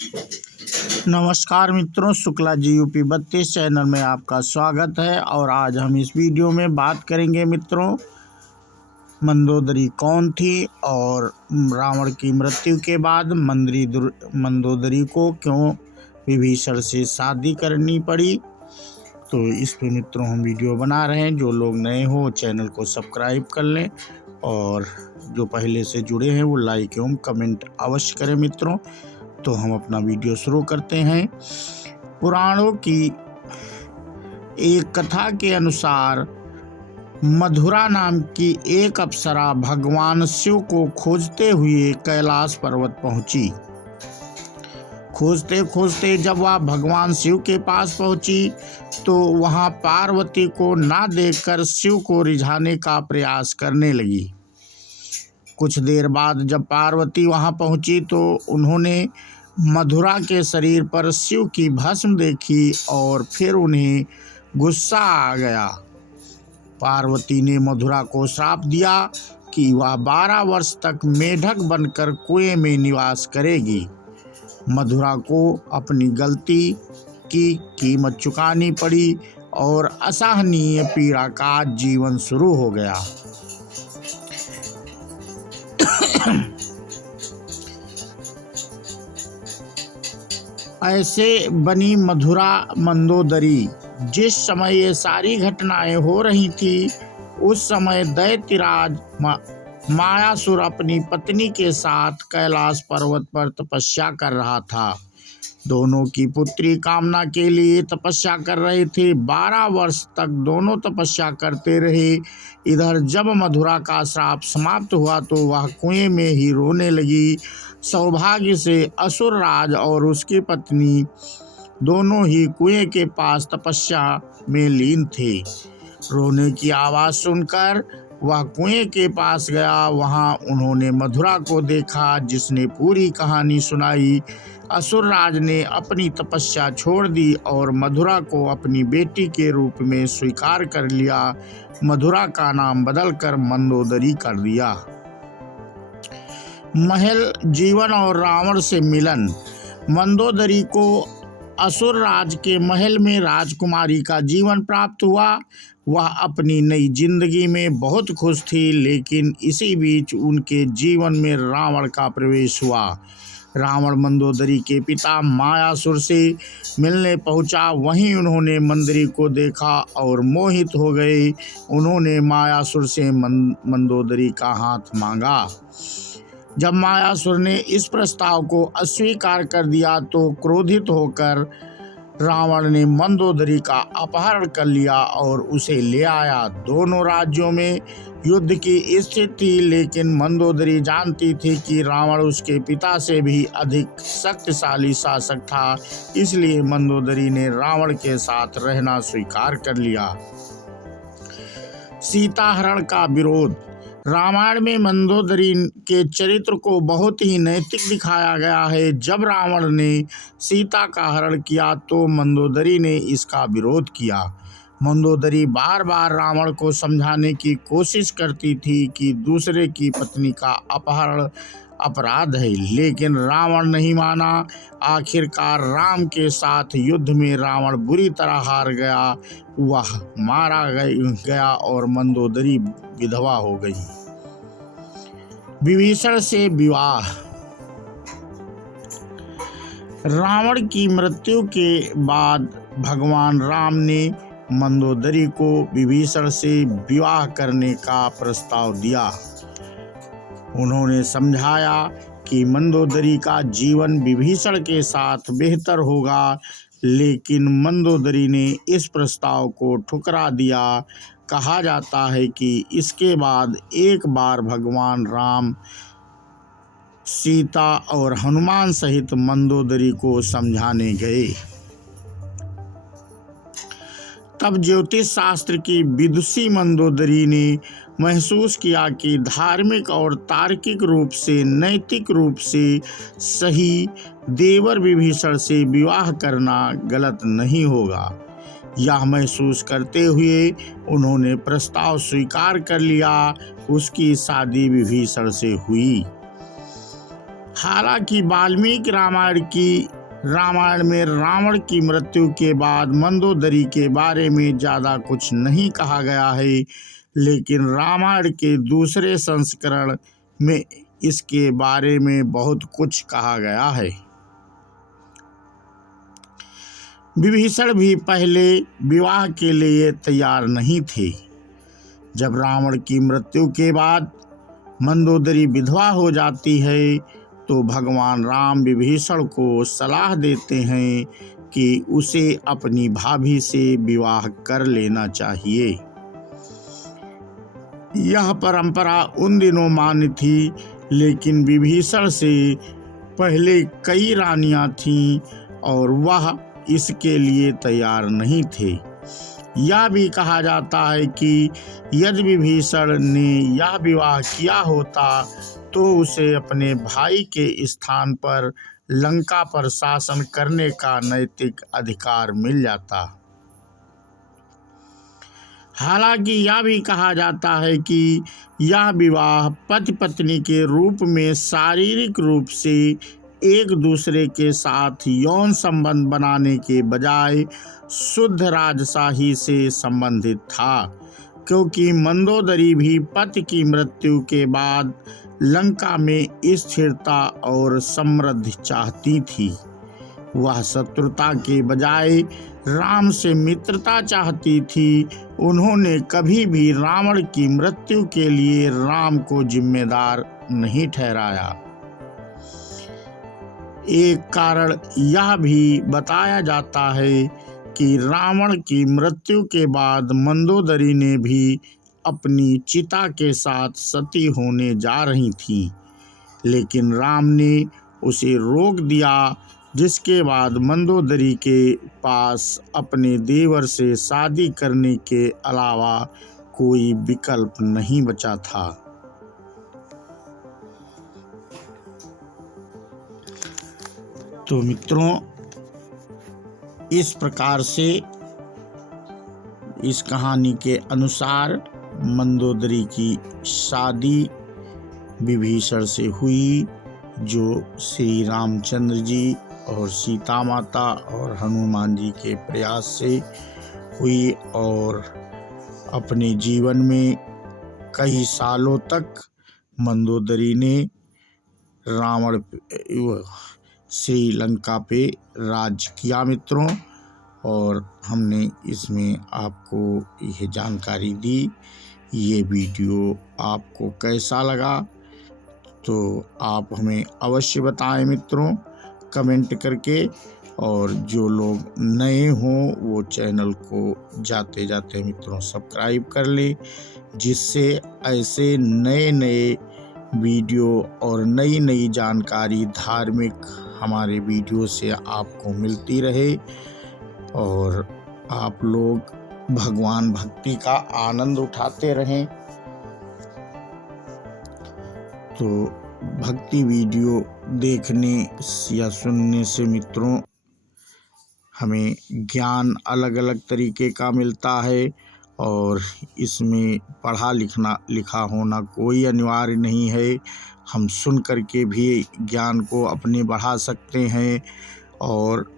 नमस्कार मित्रों, Shukla ji UP 32 channel में आपका स्वागत है। और आज हम इस वीडियो में बात करेंगे मित्रों, मंदोदरी कौन थी और रावण की मृत्यु के बाद मंदोदरी को क्यों विभीषण से शादी करनी पड़ी। तो इस पे मित्रों हम वीडियो बना रहे हैं। जो लोग नए हो चैनल को सब्सक्राइब कर लें और जो पहले से जुड़े हैं वो लाइक एवं कमेंट अवश्य करें मित्रों। तो हम अपना वीडियो शुरू करते हैं। पुराणों की एक कथा के अनुसार मधुरा नाम की एक अप्सरा भगवान शिव को खोजते हुए कैलाश पर्वत पहुंची। खोजते खोजते जब वह भगवान शिव के पास पहुंची तो वहां पार्वती को ना देखकर शिव को रिझाने का प्रयास करने लगी। कुछ देर बाद जब पार्वती वहां पहुंची तो उन्होंने मधुरा के शरीर पर शिव की भस्म देखी और फिर उन्हें गुस्सा आ गया। पार्वती ने मधुरा को श्राप दिया कि वह 12 वर्ष तक मेढक बनकर कुएं में निवास करेगी। मधुरा को अपनी गलती की कीमत चुकानी पड़ी और असहनीय पीड़ा का जीवन शुरू हो गया। ऐसे बनी मधुरा मंदोदरी। जिस समय ये सारी घटनाएं हो रही थी उस समय दैत्यराज मायासुर अपनी पत्नी के साथ कैलाश पर्वत पर तपस्या कर रहा था। दोनों की पुत्री कामना के लिए तपस्या कर रहे थे। 12 वर्ष तक दोनों तपस्या करते रहे। इधर जब मधुरा का श्राप समाप्त हुआ तो वह कुएं में ही रोने लगी। सौभाग्य से असुर राज और उसकी पत्नी दोनों ही कुएं के पास तपस्या में लीन थे। रोने की आवाज़ सुनकर वह कुएं के पास गया। वहां उन्होंने मधुरा को देखा जिसने पूरी कहानी सुनाई। असुरराज ने अपनी तपस्या छोड़ दी और मधुरा को अपनी बेटी के रूप में स्वीकार कर लिया। मधुरा का नाम बदलकर मंदोदरी कर दिया। महल जीवन और रावण से मिलन। मंदोदरी को असुर राज के महल में राजकुमारी का जीवन प्राप्त हुआ। वह अपनी नई जिंदगी में बहुत खुश थी, लेकिन इसी बीच उनके जीवन में रावण का प्रवेश हुआ। रावण मंदोदरी के पिता मायासुर से मिलने पहुंचा। वहीं उन्होंने मंदोदरी को देखा और मोहित हो गए। उन्होंने मायासुर से मंदोदरी का हाथ मांगा। जब मायासुर ने इस प्रस्ताव को अस्वीकार कर दिया तो क्रोधित होकर रावण ने मंदोदरी का अपहरण कर लिया और उसे ले आया। दोनों राज्यों में युद्ध की स्थिति थी, लेकिन मंदोदरी जानती थी कि रावण उसके पिता से भी अधिक शक्तिशाली शासक था। इसलिए मंदोदरी ने रावण के साथ रहना स्वीकार कर लिया। सीताहरण का विरोध। रामायण में मंदोदरी के चरित्र को बहुत ही नैतिक दिखाया गया है। जब रावण ने सीता का हरण किया तो मंदोदरी ने इसका विरोध किया। मंदोदरी बार बार रावण को समझाने की कोशिश करती थी कि दूसरे की पत्नी का अपहरण अपराध है, लेकिन रावण नहीं माना। आखिरकार राम के साथ युद्ध में रावण बुरी तरह हार गया। वह मारा गया और मंदोदरी विधवा हो गई। विभीषण से विवाह। रावण की मृत्यु के बाद भगवान राम ने मंदोदरी को विभीषण से विवाह करने का प्रस्ताव दिया। उन्होंने समझाया कि मंदोदरी का जीवन विभीषण के साथ बेहतर होगा, लेकिन मंदोदरी ने इस प्रस्ताव को ठुकरा दिया। कहा जाता है कि इसके बाद एक बार भगवान राम सीता और हनुमान सहित मंदोदरी को समझाने गए। तब ज्योतिष शास्त्र की विदुषी मंदोदरी ने महसूस किया कि धार्मिक और तार्किक रूप से, नैतिक रूप से सही देवर विभीषण से विवाह करना गलत नहीं होगा। यह महसूस करते हुए उन्होंने प्रस्ताव स्वीकार कर लिया। उसकी शादी विभीषण से हुई। हालांकि वाल्मीकि रामायण में रावण की मृत्यु के बाद मंदोदरी के बारे में ज्यादा कुछ नहीं कहा गया है, लेकिन रामायण के दूसरे संस्करण में इसके बारे में बहुत कुछ कहा गया है। विभीषण भी पहले विवाह के लिए तैयार नहीं थे। जब रावण की मृत्यु के बाद मंदोदरी विधवा हो जाती है तो भगवान राम विभीषण को सलाह देते हैं कि उसे अपनी भाभी से विवाह कर लेना चाहिए। यह परंपरा उन दिनों मान्य थी, लेकिन विभीषण से पहले कई रानियां थीं और वह इसके लिए तैयार नहीं थे। यह भी कहा जाता है कि यदि विभीषण ने यह विवाह किया होता तो उसे अपने भाई के स्थान पर लंका पर शासन करने का नैतिक अधिकार मिल जाता। हालांकि यह भी कहा जाता है कि यह विवाह पति पत्नी के रूप में शारीरिक रूप से एक दूसरे के साथ यौन संबंध बनाने के बजाय शुद्ध राजशाही से संबंधित था, क्योंकि मंदोदरी भी पति की मृत्यु के बाद लंका में स्थिरता और समृद्धि चाहती थी। वह शत्रुता के बजाय राम से मित्रता चाहती थी। उन्होंने कभी भी रावण की मृत्यु के लिए राम को जिम्मेदार नहीं ठहराया। एक कारण यह भी बताया जाता है कि रावण की मृत्यु के बाद मंदोदरी ने भी अपनी चिता के साथ सती होने जा रही थी, लेकिन राम ने उसे रोक दिया, जिसके बाद मंदोदरी के पास अपने देवर से शादी करने के अलावा कोई विकल्प नहीं बचा था। तो मित्रों, इस प्रकार से इस कहानी के अनुसार मंदोदरी की शादी विभीषण से हुई, जो श्री रामचंद्र जी और सीता माता और हनुमान जी के प्रयास से हुई, और अपने जीवन में कई सालों तक मंदोदरी ने रावण श्रीलंका पे राज किया मित्रों। और हमने इसमें आपको यह जानकारी दी। ये वीडियो आपको कैसा लगा तो आप हमें अवश्य बताएं मित्रों, कमेंट करके। और जो लोग नए हों वो चैनल को जाते जाते मित्रों सब्सक्राइब कर लें, जिससे ऐसे नए नए वीडियो और नई नई जानकारी धार्मिक हमारे वीडियो से आपको मिलती रहे और आप लोग भगवान भक्ति का आनंद उठाते रहें। तो भक्ति वीडियो देखने या सुनने से मित्रों हमें ज्ञान अलग अलग तरीके का मिलता है, और इसमें पढ़ा लिखा होना कोई अनिवार्य नहीं है। हम सुन करके भी ज्ञान को अपने बढ़ा सकते हैं। और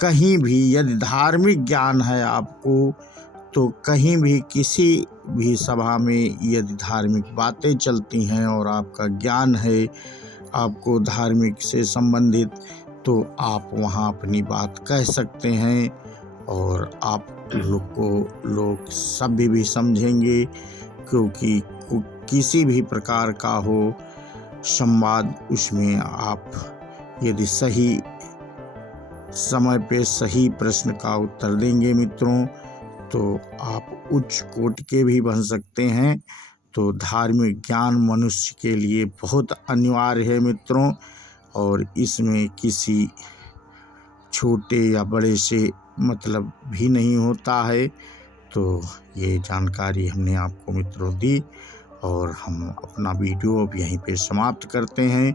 कहीं भी यदि धार्मिक ज्ञान है आपको, तो कहीं भी किसी भी सभा में यदि धार्मिक बातें चलती हैं और आपका ज्ञान है आपको धार्मिक से संबंधित, तो आप वहाँ अपनी बात कह सकते हैं और आप लोग सभ्य भी समझेंगे, क्योंकि किसी भी प्रकार का हो संवाद, उसमें आप यदि सही समय पे सही प्रश्न का उत्तर देंगे मित्रों, तो आप उच्च कोटि के भी बन सकते हैं। तो धार्मिक ज्ञान मनुष्य के लिए बहुत अनिवार्य है मित्रों, और इसमें किसी छोटे या बड़े से मतलब भी नहीं होता है। तो ये जानकारी हमने आपको मित्रों दी, और हम अपना वीडियो अब यहीं पे समाप्त करते हैं।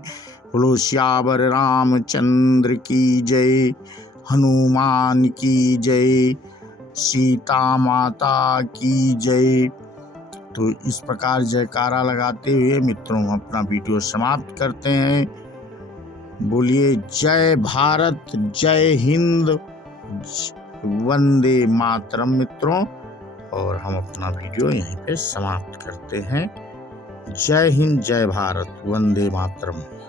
बोलो श्यावर रामचंद्र की जय, हनुमान की जय, सीता माता की जय। तो इस प्रकार जयकारा लगाते हुए मित्रों हम अपना वीडियो समाप्त करते हैं। बोलिए जय भारत, जय हिंद, वंदे मातरम मित्रों। और हम अपना वीडियो यहीं पे समाप्त करते हैं। जय हिंद, जय भारत, वंदे मातरम।